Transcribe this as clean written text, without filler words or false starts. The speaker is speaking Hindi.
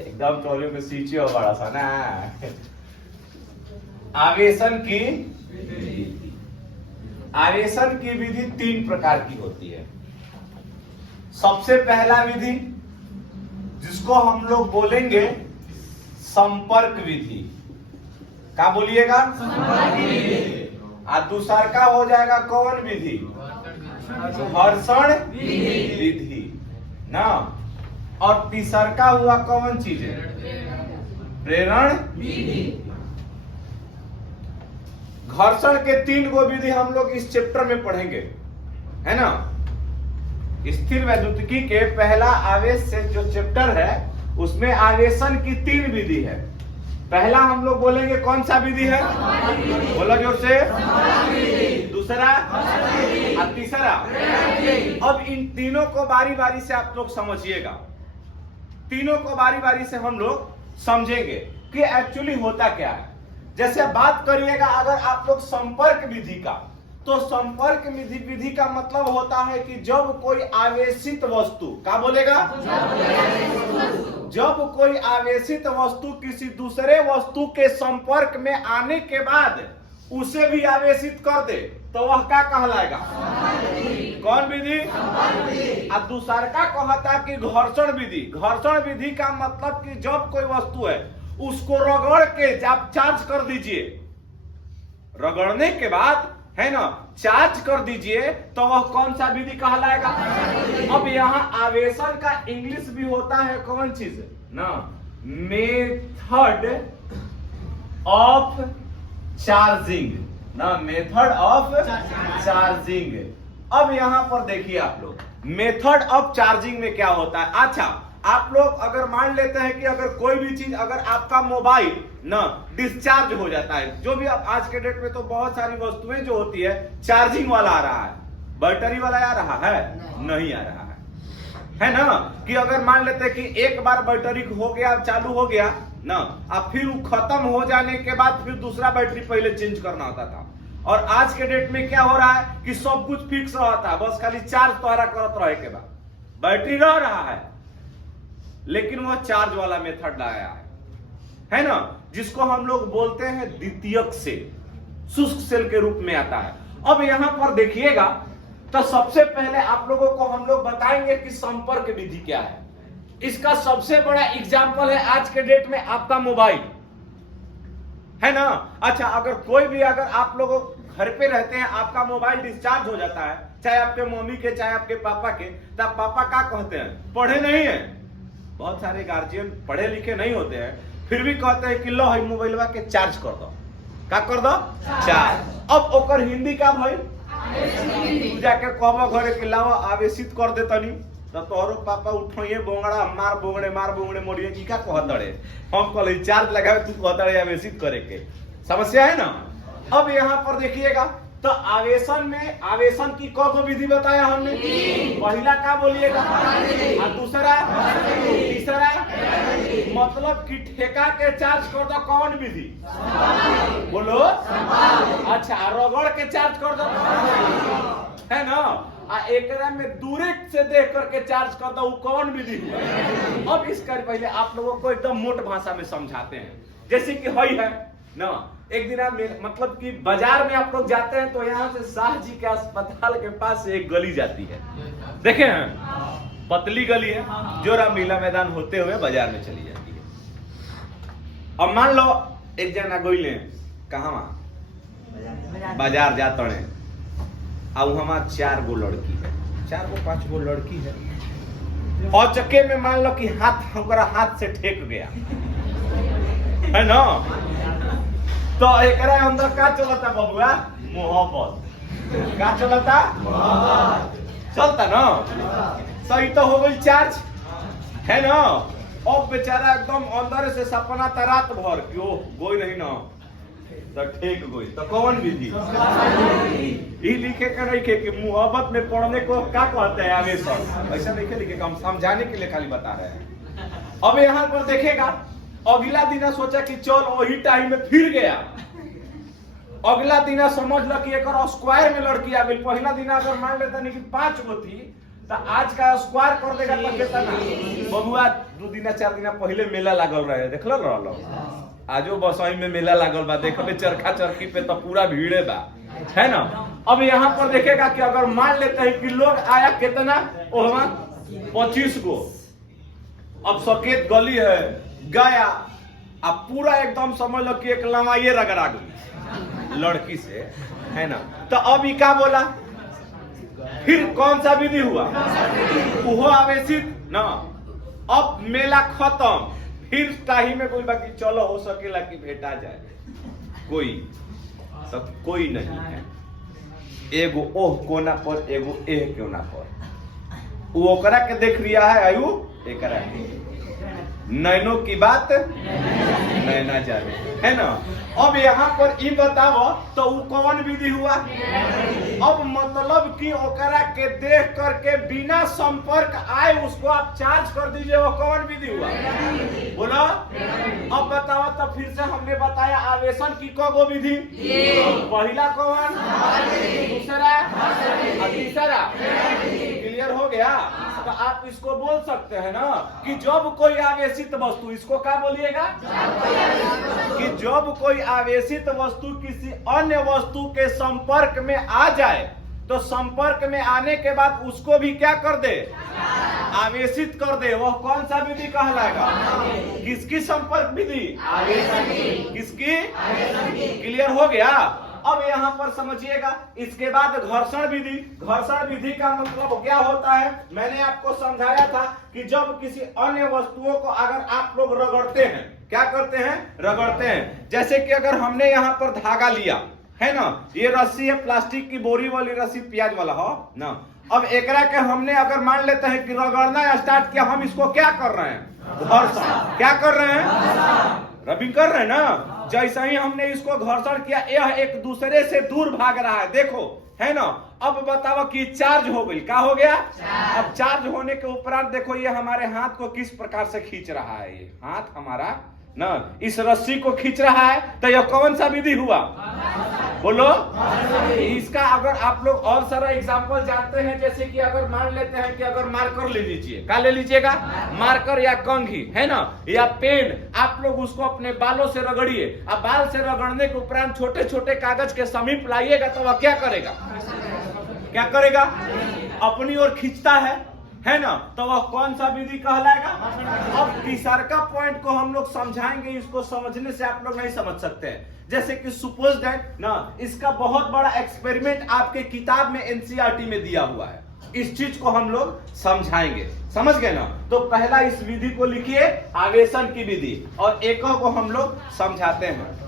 एकदम चोलियों के सींचे हो बड़ा सा ना। आवेशन की आवेशन की विधि 3 प्रकार की होती है। सबसे पहला विधि जिसको हम लोग बोलेंगे संपर्क विधि। क्या बोलिएगा? और दूसरा का हो जाएगा कौन विधि? घर्षण विधि ना। और तीसरा का हुआ कौन चीज है? प्रेरण विधि। घर्षण के 3 गो विधि हम लोग इस चैप्टर में पढ़ेंगे, है ना। स्थिर वैद्युतिकी के पहला आवेश से जो चैप्टर है उसमें आवेशन की 3 विधि है। पहला हम लोग बोलेंगे कौन सा विधि है? बोलो जोर से। दूसरा और तीसरा। अब इन तीनों को बारी बारी से आप लोग समझिएगा। तीनों को बारी बारी से हम लोग समझेंगे कि एक्चुअली होता क्या है। जैसे बात करिएगा अगर आप लोग संपर्क विधि का, तो संपर्क विधि का मतलब होता है कि जब कोई आवेशित वस्तु, क्या बोलेगा? जब कोई आवेशित वस्तु किसी दूसरे वस्तु के संपर्क में आने के बाद उसे भी आवेशित कर दे तो वह क्या कहलाएगा? कौन विधि? और दूसरा का कहता कि घर्षण विधि। घर्षण विधि का मतलब कि जब कोई वस्तु है उसको रगड़ के आप चार्ज कर दीजिए, रगड़ने के बाद है ना चार्ज कर दीजिए तो वह कौन सा विधि कहलाएगा? अब यहाँ आवेशन का इंग्लिश भी होता है कौन चीज ना? मेथड ऑफ चार्जिंग ना, मेथड ऑफ चार्जिंग। अब यहाँ पर देखिए आप लोग, मेथड ऑफ चार्जिंग में क्या होता है। अच्छा, आप लोग अगर मान लेते हैं कि अगर कोई भी चीज, अगर आपका मोबाइल ना डिस्चार्ज हो जाता है, जो भी अब आज के डेट में तो बहुत सारी वस्तुएं जो होती है चार्जिंग वाला आ रहा है, बैटरी वाला आ रहा है? नहीं आ रहा है ना। कि अगर मान लेते हैं कि एक बार बैटरी हो गया, चालू हो गया ना, अब फिर वो खत्म हो जाने के बाद फिर दूसरा बैटरी पहले चेंज करना होता था। और आज के डेट में क्या हो रहा है कि सब कुछ फिक्स रहता है, बस खाली चार्ज तोहरा करत रहे के बाद बैटरी रह रहा है, लेकिन वह चार्ज वाला मेथड लाया है ना, जिसको हम लोग बोलते हैं द्वितीयक सेल, शुष्क सेल के रूप में आता है। अब यहां पर देखिएगा तो सबसे पहले आप लोगों को हम लोग बताएंगे कि संपर्क विधि क्या है। इसका सबसे बड़ा एग्जाम्पल है आज के डेट में आपका मोबाइल, है ना। अच्छा, अगर कोई भी, अगर आप लोग घर पे रहते हैं, आपका मोबाइल डिस्चार्ज हो जाता है, चाहे आपके मम्मी के चाहे आपके पापा के, तब पापा क्या कहते हैं? पढ़े नहीं है। बहुत सारे गार्जियन पढ़े लिखे नहीं होते हैं, फिर भी कहते हैं कि लो है मोबाइलवा के चार्ज कर दो। क्या कर दो? चार्ज। अब ओकर हिंदी का भाई जाके कहबो घरे के लावा आवेशित कर दे तनी, तो तोहरो पापा उठोइए बोंगड़ा मार बोंगड़े मोड़िए की का कहत रे। हम कहले चार्ज लगावे, तू कहत रे आवेशित करे के। समस्या है ना। अब यहाँ पर देखिएगा तो आवेशन में, आवेशन की कौन विधि बताया हमने? पहला क्या बोलिएगा? और दूसरा, तीसरा, मतलब कि ठेका के चार्ज कर दो कौन विधि? बोलो। अच्छा, रगड़ के चार्ज कर दो, है ना। एकरा में दूरे से देख करके चार्ज कर दो, कौन विधि? अब इसका पहले आप लोगों को एकदम मोट भाषा में समझाते हैं। जैसे कि हई है ना, एक दिन आप मतलब कि बाजार में आप लोग जाते हैं तो यहाँ से शाह जी के अस्पताल के पास से एक गली जाती है, देखे हैं? पतली गली है जो रामलीला मैदान होते हुए बाजार में चली जाती है। अब मान लो एक जना गईले कहाँ बाजार जाते हैं, अब हमारा 4 गो लड़की है, 4 गो 5 गो लड़की है, और चक्के में मान लो कि हाथ हमारा हाथ से ठेक गया, है ना। तो एकरा अंदर का चलता बबुआ? मोहब्बत। का चलता? चलता ना। सही तो हो गई चार्ज, है ना। अब बेचारा एकदम अंदर से सपना था रात भर क्यों गोई नहीं ना, तो ठीक गोई। तो कौन विधि? ये लिखे का नहीं कि मोहब्बत में पढ़ने को क्या कहते हैं आवेशन, ऐसा नहीं लिखे, हम समझाने के लिए खाली बता रहे हैं। अब यहाँ पर देखेगा, अगला दिन सोचा कि चल वही टाइम में फिर गया, अगला दिन समझ लो कि एक स्क्वायर में लड़की आ गई। पहला दिन अगर मान लेता नहीं कि 5 गो थी, तो आज का स्क्वायर कर देगा तो कितना बबुआ 2 दिन 4 दिन पहले मेला लागल रहे देखल रहलो आजो बसई में मेला लागल बा देखबे चरखा चरखी पे तो पूरा भीड़े बा है ना। अब यहाँ पर देखेगा कि अगर मान लेते हैं कि लोग आया कितना 25 गो। अब सकेत गली है गया अब पूरा एकदम समझ लो कि एक लमाइए रगड़ा गई लड़की से है ना। तो अब ये क्या बोला फिर कौन सा विधि हुआ वो आवेशित ना। अब मेला खत्म फिर टाही में कोई बाकी चलो हो सकेला कि भेटा जाए कोई तो कोई नहीं है। एगो ओह कोना पर एगो एह कोना पर वो ओकरा के देख रिया है आयु एकरा के नैनो की बात नैना जाने है ना। अब यहाँ पर ई बताओ तो वो कौन विधि हुआ। अब मतलब कि ओकरा के देख करके बिना संपर्क आए उसको आप चार्ज कर दीजिए वो कौन विधि हुआ बोलो। अब बताओ तो फिर से हमने बताया आवेशन की कगो विधि पहला कौन दूसरा और तीसरा क्लियर हो गया। तो आप इसको बोल सकते हैं ना कि जब कोई आवेशित वस्तु इसको क्या बोलिएगा कि जब कोई आवेशित वस्तु किसी अन्य वस्तु के संपर्क में आ जाए तो संपर्क में आने के बाद उसको भी क्या कर दे आवेशित कर दे। वह कौन सा विधि कहलाएगा किसकी संपर्क विधि किसकी क्लियर हो गया। अब यहाँ पर समझिएगा इसके बाद घर्षण विधि। घर्षण विधि का मतलब क्या होता है मैंने आपको समझाया था कि जब किसी अन्य वस्तुओं को अगर आप लोग रगड़ते हैं क्या करते हैं रगड़ते हैं। जैसे कि अगर हमने यहाँ पर धागा लिया है ना ये रस्सी है प्लास्टिक की बोरी वाली रस्सी प्याज वाला हो ना। अब एकरा के हमने अगर मान लेते हैं कि रगड़ना स्टार्ट किया हम इसको क्या कर रहे हैं घर्षण क्या कर रहे हैं रबिंग कर रहे हैं ना। जैसा ही हमने इसको घर्षण किया यह एक दूसरे से दूर भाग रहा है देखो है ना। अब बताओ कि चार्ज हो गई क्या हो गया। अब चार्ज होने के उपरांत देखो ये हमारे हाथ को किस प्रकार से खींच रहा है। ये हाथ हमारा ना इस रस्सी को खींच रहा है तो यह कौन सा विधि हुआ बोलो। इसका अगर आप लोग और सारा एग्जांपल जानते हैं जैसे कि अगर मान लेते हैं कि अगर मार्कर ले लीजिए क्या ले लीजिएगा मार्कर या कंघी है ना या पेन आप लोग उसको अपने बालों से रगड़िए। अब बाल से रगड़ने के उपरांत छोटे छोटे कागज के समीप लाइएगा तो वह क्या करेगा अपनी ओर खींचता है ना। तो वह कौन सा विधि कहलाएगा। अब तीसरा का पॉइंट को हम लोग समझाएंगे इसको समझने से आप लोग नहीं समझ सकते हैं। जैसे कि सपोज दैट ना इसका बहुत बड़ा एक्सपेरिमेंट आपके किताब में एनसीईआरटी में दिया हुआ है। इस चीज को हम लोग समझाएंगे समझ गए ना। तो पहला इस विधि को लिखिए आवेशन की विधि और एक को हम लोग समझाते हैं।